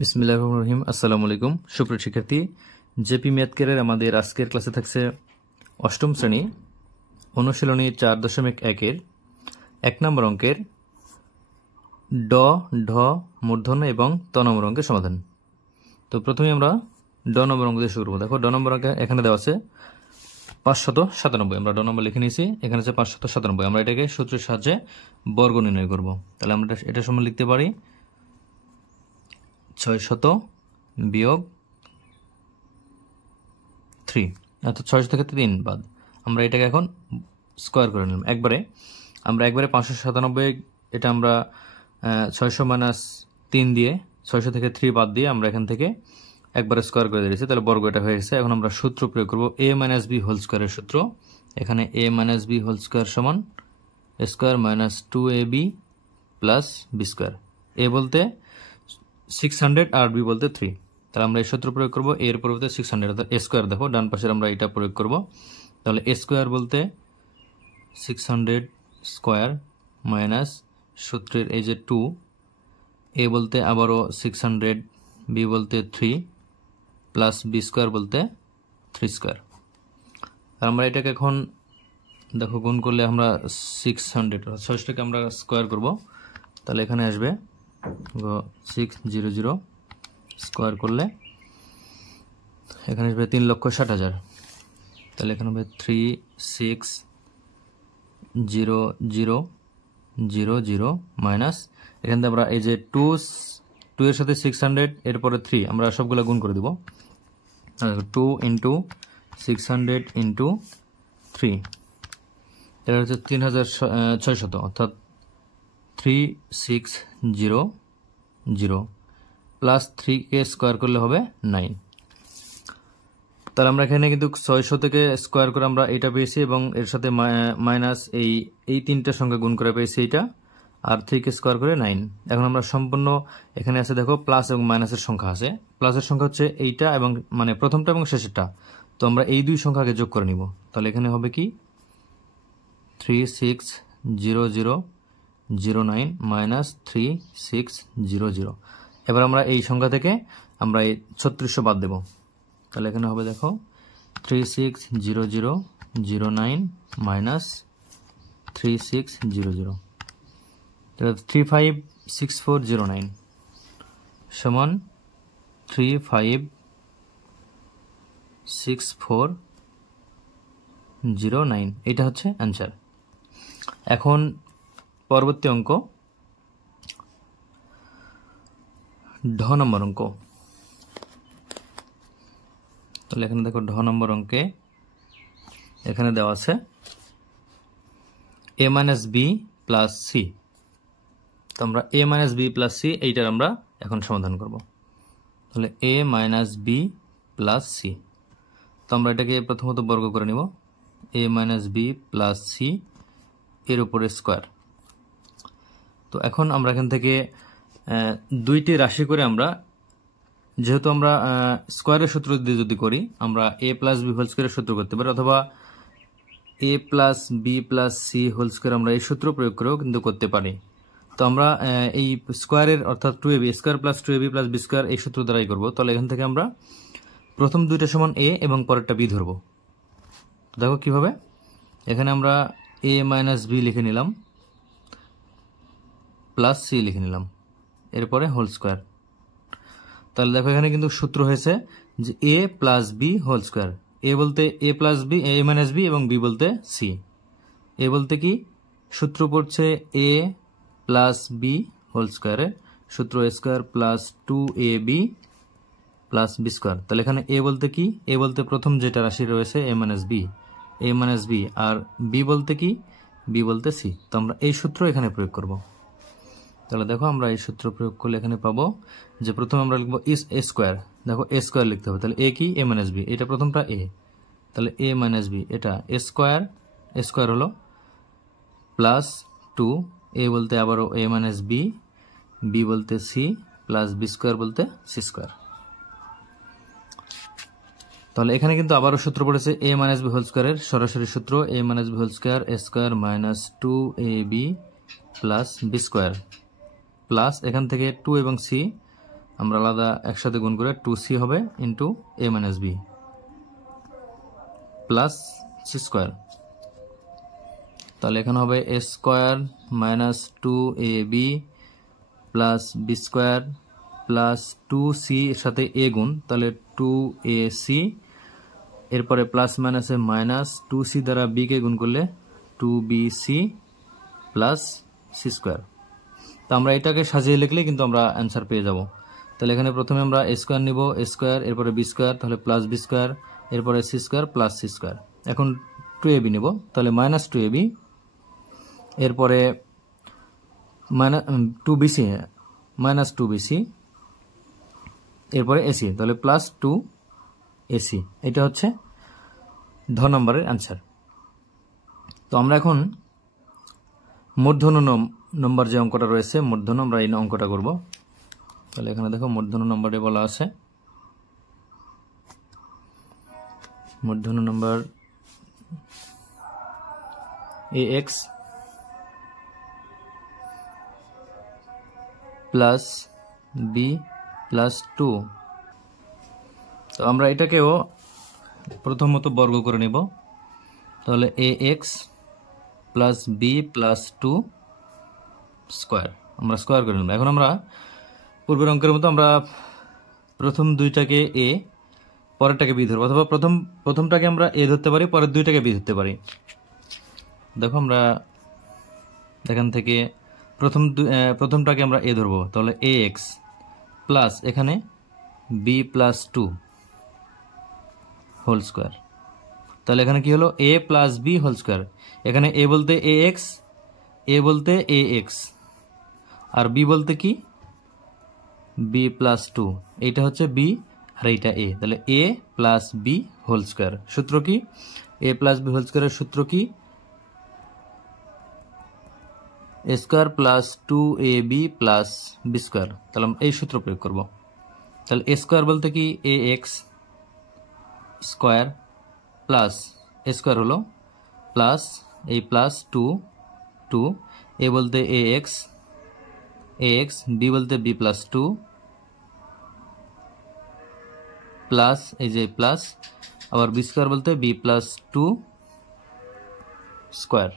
বিসমিল্লাহির রহমানির রহিম। আসসালামু আলাইকুম সুপ্রিয় শিক্ষার্থী, জেপি ম্যাথ কেয়ারের আমাদের আজকের ক্লাসে থাকছে অষ্টম শ্রেণী অনুশীলনী 4.1-এর 1 নম্বর অঙ্কের ড ঢ মূর্ধন্য এবং ত নম্বর অঙ্কের সমাধান। তো প্রথমে আমরা ড নম্বর অঙ্ক দিয়ে শুরু করব। দেখো ড নম্বর অঙ্কে এখানে দেওয়া আছে 597। আমরা ড নম্বর লিখে নিয়েছি, এখানে আছে 597। আমরা এটাকে সূত্রের সাহায্যে বর্গ নির্ণয় করব। তাহলে আমরা এটা সময় লিখতে পারি 600 বিয়োগ 3, অর্থাৎ 600 থেকে 3 বাদ। আমরা এটাকে এখন স্কোয়ার করে নিলাম একবারে। আমরা একবারে 597, এটা আমরা 600 মাইনাস 3 দিয়ে 600 থেকে 3 বাদ দিয়ে আমরা এখান থেকে একবারে স্কোয়ার করে দিয়েছি। তাহলে বর্গ এটা হয়ে গেছে। এখন আমরা সূত্র প্রয়োগ করব a মাইনাস b হোল স্কোয়ারের সূত্র। এখানে a minus b whole square সমান a square minus 2ab plus b square. a বলতে 600 আর b বলতে 3। তাহলে আমরা এই সূত্র প্রয়োগ করব, এর পরিবর্তে 600 অর্থাৎ a স্কোয়ার। দেখো ডান পাশে আমরা এটা প্রয়োগ করব। তাহলে a স্কোয়ার বলতে 600 স্কোয়ার মাইনাস সূত্রের এই যে 2, a বলতে আবারও 600, b বলতে 3 প্লাস b স্কোয়ার বলতে 3 স্কোয়ার। আমরা এটাকে এখন দেখো গুণ করলে আমরা 600কে আমরা স্কোয়ার করব। তাহলে এখানে আসবে 600 স্কোয়ার করলে এখানে আসবে 3,60,000। তাহলে এখানে হবে 3,600,000 মাইনাস এখান থেকে আমরা এই যে 2 এর সাথে 600 এরপরে 3 আমরা সবগুলো গুণ করে দিব। 2 ইন্টু 600 ইন্টু 3, এটা হচ্ছে 3,600, অর্থাৎ 3,600 প্লাস 3কে স্কোয়ার করলে হবে 9। তাহলে আমরা এখানে কিন্তু 600 থেকে স্কোয়ার করে আমরা এটা পেয়েছি এবং এর সাথে মাইনাস এই তিনটা সংখ্যা গুণ করে পেয়েছি এইটা, আর 3কে স্কোয়ার করে 9। এখন আমরা সম্পূর্ণ এখানে আছে দেখো প্লাস এবং মাইনাসের সংখ্যা আছে। প্লাসের সংখ্যা হচ্ছে এইটা এবং মানে প্রথমটা এবং শেষেরটা। তো আমরা এই দুই সংখ্যাকে যোগ করে নিব। তাহলে এখানে হবে কি 360009 মাইনাস 3600। এবার আমরা এই সংখ্যা থেকে আমরা এই 3600 বাদ দেব। তাহলে এখানে হবে দেখো 360009 মাইনাস 3600, 356409 সমান 356409। এটা হচ্ছে অ্যান্সার। এখন পরবর্তী অঙ্ক ঢ নম্বর অঙ্ক। তাহলে এখানে দেখো ঢ নম্বর অঙ্কে এখানে দেওয়া আছে a minus b plus c। তো আমরা a minus b plus c এইটার আমরা এখন সমাধান করব। তাহলে a minus b plus c, তো আমরা এটাকে প্রথমত বর্গ করে নিব। a minus b plus c এর উপরে স্কোয়ার। তো এখন আমরা এখান থেকে দুইটি রাশি করে আমরা, যেহেতু আমরা স্কোয়ারের সূত্র দিয়ে যদি করি আমরা a প্লাস b হোল স্কোয়ারের সূত্র করতে পারি, অথবা a plus b plus c whole square আমরা এই সূত্র প্রয়োগ করেও কিন্তু করতে পারি। তো আমরা এই স্কোয়ারের অর্থাৎ 2ab square plus 2ab plus b square এই সূত্র দ্বারাই করবো। তাহলে এখান থেকে আমরা প্রথম দুইটা সমান a এবং পরেরটা b ধরবো। দেখো কিভাবে, এখানে আমরা a মাইনাস b লিখে নিলাম প্লাস c লিখে নিলাম, এরপরে হোল স্কোয়ার। তাহলে দেখো এখানে কিন্তু সূত্র হয়েছে যে a plus b whole square. a বলতে a plus b, a minus b এবং b বলতে c। a বলতে কি সূত্র পড়ছে a প্লাস b হোল স্কোয়ারের সূত্র a square plus 2ab plus b square. তাহলে এখানে a বলতে কি, a বলতে প্রথম যেটা রাশি রয়েছে a মাইনাস b, আর b বলতে কি, b বলতে c। তো আমরা এই সূত্র এখানে প্রয়োগ করব। তাহলে দেখো আমরা এই সূত্র প্রয়োগ করলে এখানে পাবো যে প্রথমে আমরা লিখবো ইস a স্কোয়ার। দেখো a স্কোয়ার লিখতে হবে। তাহলে a কি, a মাইনাস b, এটা প্রথমটা a। তাহলে a মাইনাস b এটা a স্কোয়ার হলো প্লাস 2, a বলতে আবারও a মাইনাস b, b বলতে c প্লাস b স্কোয়ার বলতে c স্কোয়ার। তাহলে এখানে কিন্তু আবারও সূত্র পড়েছে a মাইনাস b হোল স্কোয়ারের সরাসরি সূত্র a minus b whole square a square minus 2ab plus b square plus এখান থেকে 2 এবং c আমরা আলাদা একসাথে গুণ করে 2c হবে into a minus B plus C square. তাহলে এখানে হবে A square minus 2ab plus B square plus 2c এর সাথে a গুণ, তাহলে 2ac, এরপরে প্লাস মাইনাসে মাইনাস 2c দ্বারা b কে গুণ করলে 2bc প্লাস সি স্কোয়ার। তো আমরা এটাকে সাজিয়ে লিখলে কিন্তু আমরা অ্যান্সার পেয়ে যাব। তাহলে এখানে প্রথমে আমরা এ স্কোয়ার নিব, এ স্কোয়ার, এরপরে বি স্কোয়ার, তাহলে প্লাস বি স্কোয়ার, এরপরে c square plus C square. এখন 2ab নিব, তাহলে মাইনাস 2ab, এরপরে মাইনাস 2bc মাইনাস 2bc, এরপরে এসি, তাহলে প্লাস 2ac। এটা হচ্ছে ধ নম্বরের অ্যান্সার। তো আমরা এখন মূর্ধন্য নম্বর যে অঙ্কটা রয়েছে, মূর্ধন্য, আমরা এই অঙ্কটা করব। তাহলে এখানে দেখো মূর্ধন্য নম্বরে বলা আছে, মূর্ধন্য নম্বর ax প্লাস বি প্লাস 2। তো আমরা এটাকেও প্রথমত বর্গ করে নেব, তাহলে ax plus b plus 2 square, আমরা স্কোয়ার করে নেব। এখন আমরা পূর্বের অঙ্কের মতো আমরা প্রথম দুইটাকে এ, পরেরটাকে বি ধরবো, অথবা প্রথমটাকে আমরা এ ধরতে পারি, পরের দুইটাকে বি ধরতে পারি। দেখো আমরা এখান থেকে প্রথমটাকে আমরা এ ধরবো, তাহলে ax প্লাস এখানে বি প্লাস 2 হোল স্কোয়ার। তাহলে এখানে কি হলো, এ প্লাস বি হোল স্কোয়ার। এখানে এ বলতে ax, এ বলতে ax, আর বি বলতে কি বি প্লাস 2, এইটা হচ্ছে বি আর এইটা এ। তাহলে A plus B whole square. সূত্র কি, এ প্লাস বি হোল স্কোয়ারের সূত্র কি, A square plus 2ab plus B square. তাহলে আমরা এই সূত্র প্রয়োগ করব। তাহলে এ স্কোয়ার বলতে কি ax স্কোয়ার প্লাস এ স্কোয়ার হলো প্লাস এই প্লাস 2, এ বলতে ax, বি বলতে বি প্লাস 2 প্লাস এই যে প্লাস, আবার বি স্কোয়ার বলতে বি প্লাস 2 স্কোয়ার।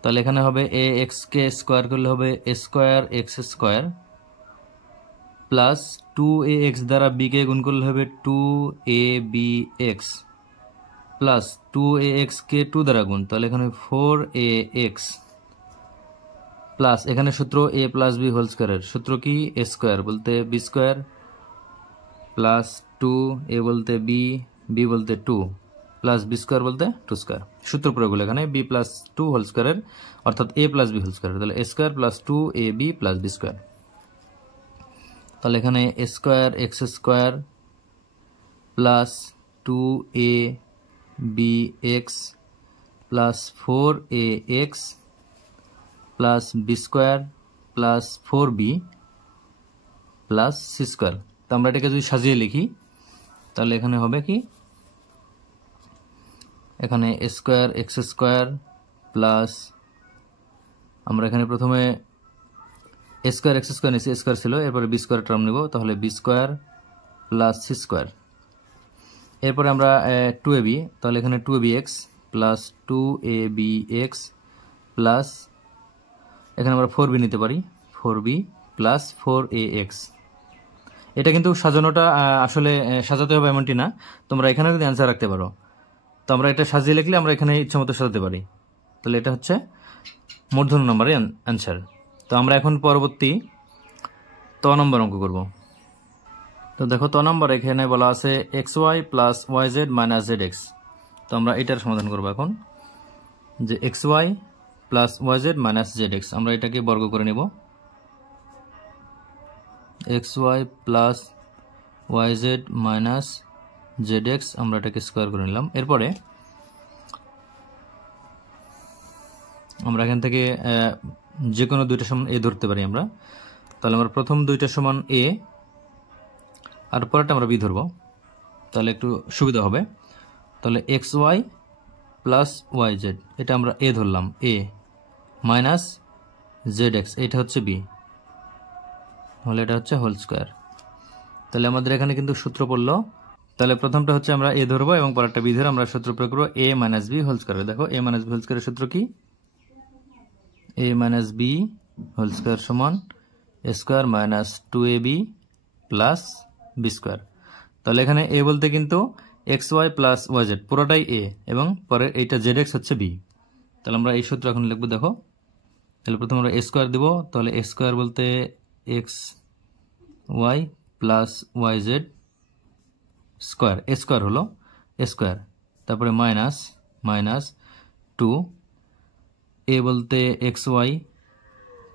তাহলে এখানে হবে ax কে স্কোয়ার করলে হবে a square x square plus 2ax দ্বারা b কে গুণ করলে হবে 2abx প্লাস 2ax কে 2 দ্বারা গুণ, তাহলে এখানে 4ax প্লাস এখানে সূত্র a প্লাস বি হোল স্কোয়ারের সূত্র কি, এ স্কোয়ার বলতে বি স্কোয়ার প্লাস 2, এ বলতে বি, বি বলতে 2 প্লাস বি স্কোয়ার বলতে 2 স্কোয়ার। সূত্র প্রয়োগ হলো এখানে বি প্লাস 2 হোল স্কোয়ারের, অর্থাৎ A plus B whole square, তাহলে A square plus 2ab plus B square. তাহলে এখানে এ square x square plus 2abx plus 4ax plus B square plus 4b plus C square. তো আমরা এটাকে যদি সাজিয়ে লিখি তাহলে এখানে হবে কি, এখানে এ স্কোয়ার এক্স স্কোয়ার প্লাস, আমরা এখানে প্রথমে এ স্কোয়ার এক্স স্কোয়ার নিচে স্কোয়ার ছিল, এরপরে বি স্কোয়ার টার্ম নেব, তাহলে b square plus C square. এরপরে আমরা 2ab, তাহলে এখানে 2abx প্লাস 2abx প্লাস এখানে আমরা 4b নিতে পারি, 4b প্লাস 4ax। এটা কিন্তু সাজানোটা আসলে সাজাতে হবে এমনটি না, তোমরা এখানে যদি অ্যান্সার রাখতে পারো। তো আমরা এটা সাজিয়ে লিখলে আমরা এখানে ইচ্ছামতো সাজাতে পারি। তাহলে এটা হচ্ছে মূর্ধন্য নম্বরের অ্যান্সার। তো আমরা এখন পরবর্তী ত নম্বর অঙ্ক করব। তো দেখো ত নম্বর এখানে বলা আছে xy plus yz minus zx। তো আমরা এটার সমাধান করব এখন, যে xy plus yz minus zx, আমরা এটাকে বর্গ করে নেব, xy plus yz minus zx, আমরা এটাকে স্কোয়ার করে নিলাম। এরপরে আমরা এখান থেকে যে কোনো দুইটা সমান এ ধরতে পারি আমরা। তাহলে আমরা প্রথম দুইটা সমান এ, আর পরেরটা আমরা বি ধরবো, তাহলে একটু সুবিধা হবে। তাহলে xy প্লাস yz, এটা আমরা এ ধরলাম, এ মাইনাস zx, এটা হচ্ছে বি, হলে এটা হচ্ছে হোল স্কোয়ার। তাহলে আমাদের এখানে কিন্তু সূত্র পড়লো। তাহলে প্রথমটা হচ্ছে আমরা এ ধরবো এবং পরেরটা বি ধরে আমরা সূত্র প্রয়োগ করবো A minus B whole square. দেখো এ মাইনাস বি হোল স্কোয়ারের সূত্র কি? A minus B whole square সমান A square minus 2ab plus B square. তাহলে এখানে এ বলতে কিন্তু X Y plus Y Z পুরোটাই এ এবং পরে এইটা জেড এক্স হচ্ছে বি। তাহলে আমরা এই সূত্র এখন লিখবো। দেখো তাহলে প্রথমে আমরা এ স্কোয়ার দিব। তাহলে এ স্কোয়ার বলতে x Y plus Y Z square, এ স্কোয়ার হলো এ স্কোয়ার, তারপরে মাইনাস মাইনাস 2 এ বলতে x Y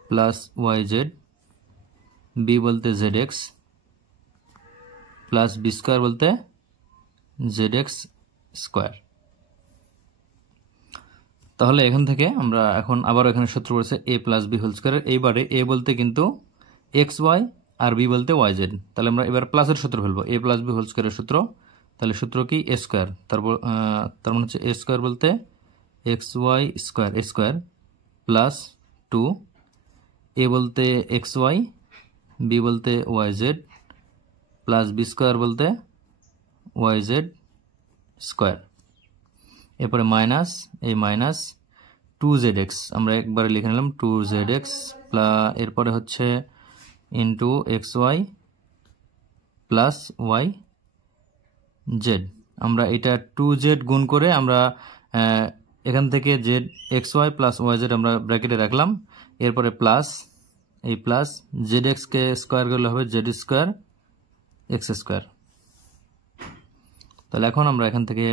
plus Y Z, B বলতে Z X plus B square বলতে জেড এক্স স্কোয়ার। তাহলে এখান থেকে আমরা এখন আবার এখানে সূত্র পড়েছে A plus B whole square. এইবারে এ বলতে কিন্তু এক্স ওয়াই আর বি বলতে ওয়াই জেড। তাহলে আমরা এবার প্লাসের সূত্র ফেলবো, এ প্লাস বি হোল স্কোয়ারের সূত্র। তাহলে সূত্র কি? এ স্কোয়ার, তার মানে হচ্ছে এ স্কোয়ার বলতে এক্স ওয়াই স্কোয়ার এ স্কোয়ার প্লাস 2 এ বলতে এক্স ওয়াই, বি বলতে Y z plus B square বলতে ওয়াই জেড স্কোয়ার। এরপরে মাইনাস এই মাইনাস 2zx আমরা একবারে লিখে নিলাম 2zx প্লাস এরপরে হচ্ছে into x Y plus Y z. আমরা এটা 2z গুণ করে আমরা এখান থেকে z x Y plus Y z আমরা ব্র্যাকেটে রাখলাম। এরপরে প্লাস এই প্লাস জেড এক্সকে স্কোয়ার করলে হবে জেড স্কোয়ার এক্স স্কোয়ার। তাহলে এখন আমরা এখান থেকে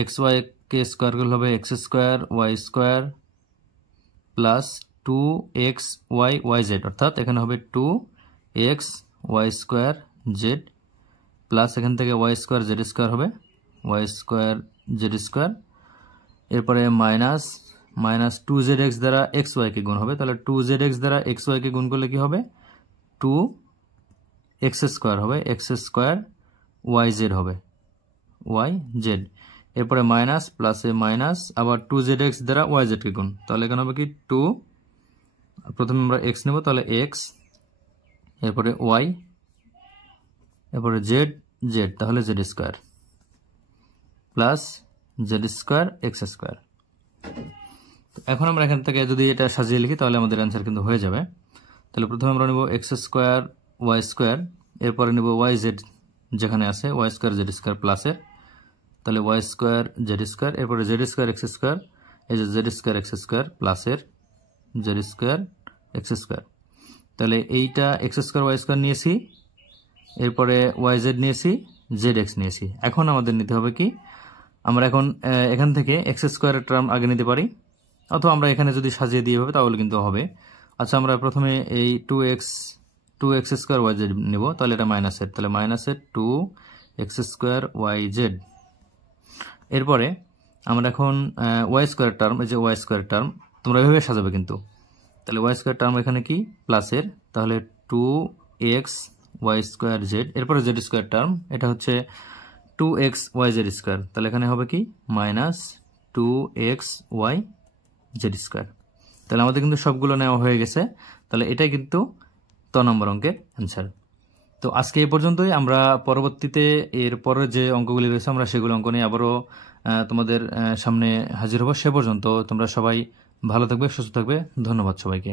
এক্স ওয়াই কে স্কোয়ার করলে হবে x square y square plus 2x y y z, অর্থাৎ এখানে হবে 2x Y square Z plus এখান থেকে ওয়াই স্কোয়ার জেড স্কোয়ার হবে ওয়াই স্কোয়ার জেড স্কোয়ার। এরপরে মাইনাস মাইনাস 2zx দ্বারা এক্স ওয়াইকে গুণ হবে। তাহলে 2zx দ্বারা এক্স ওয়াইকে গুণ করলে কি হবে? 2x স্কোয়ার হবে এক্স স্কোয়ার ওয়াই জেড হবে ওয়াই জেড। এরপরে মাইনাস প্লাসে মাইনাস আবার 2zx দ্বারা ওয়াই জেডকে গুণ। তাহলে এখানে হবে কি 2, প্রথমে আমরা এক্স নেব, তাহলে এক্স, এরপরে ওয়াই, এরপরে জেড জেড, তাহলে Z square plus Z square x square. এখন আমরা এখান থেকে যদি এটা সাজিয়ে লিখি তাহলে আমাদের অ্যান্সার কিন্তু হয়ে যাবে। তাহলে প্রথমে আমরা নেব এক্স স্কোয়ার ওয়াই স্কোয়ার, এরপরে নেব ওয়াই জেড যেখানে আছে ওয়াই স্কোয়ার জেড স্কোয়ার প্লাসের, তাহলে ওয়াই স্কোয়ার জেড স্কোয়ার, এরপরে জেড স্কোয়ার এক্স স্কোয়ার, এই যে জেড স্কোয়ার এক্স স্কোয়ার প্লাসের জেড স্কোয়ার এক্স স্কোয়ার। তাহলে এইটা এক্স স্কোয়ার ওয়াই স্কোয়ার নিয়েছি, এরপরে ওয়াই জেড নিয়েছি, জেড এক্স নিয়েছি। এখন আমাদের নিতে হবে কি? আমরা এখন এখান থেকে এক্স স্কোয়ারের টার্ম আগে নিতে পারি, অথবা আমরা এখানে যদি সাজিয়ে দিয়ে হবে তাহলে কিন্তু হবে। আচ্ছা, আমরা প্রথমে এই 2x স্কোয়ার ওয়াই জেড নেব, তাহলে এটা মাইনাসের, তাহলে মাইনাসের 2x স্কোয়ার ওয়াই জেড। এরপরে আমরা এখন ওয়াই স্কোয়ার টার্ম, এই যে ওয়াই স্কোয়ার টার্ম তোমরা এভাবে সাজাবে কিন্তু। তাহলে ওয়াই স্কোয়ার টার্ম এখানে কি? প্লাসের, তাহলে 2x ওয়াই স্কোয়ার জেড, এরপরে জেড স্কোয়ার টার্ম এটা হচ্ছে 2x ওয়াই জেড স্কোয়ার, তাহলে এখানে হবে কি? Minus 2x y Z square. তাহলে আমাদের কিন্তু সবগুলো নেওয়া হয়ে গেছে। তাহলে এটাই কিন্তু ত নম্বর অঙ্কের অ্যান্সার। তো আজকে এই পর্যন্তই। আমরা পরবর্তীতে এর পরের যে অঙ্কগুলি রয়েছে আমরা সেগুলো অঙ্ক নিয়ে আবারও তোমাদের সামনে হাজির হব। সে পর্যন্ত তোমরা সবাই ভালো থাকবে, সুস্থ থাকবে। ধন্যবাদ সবাইকে।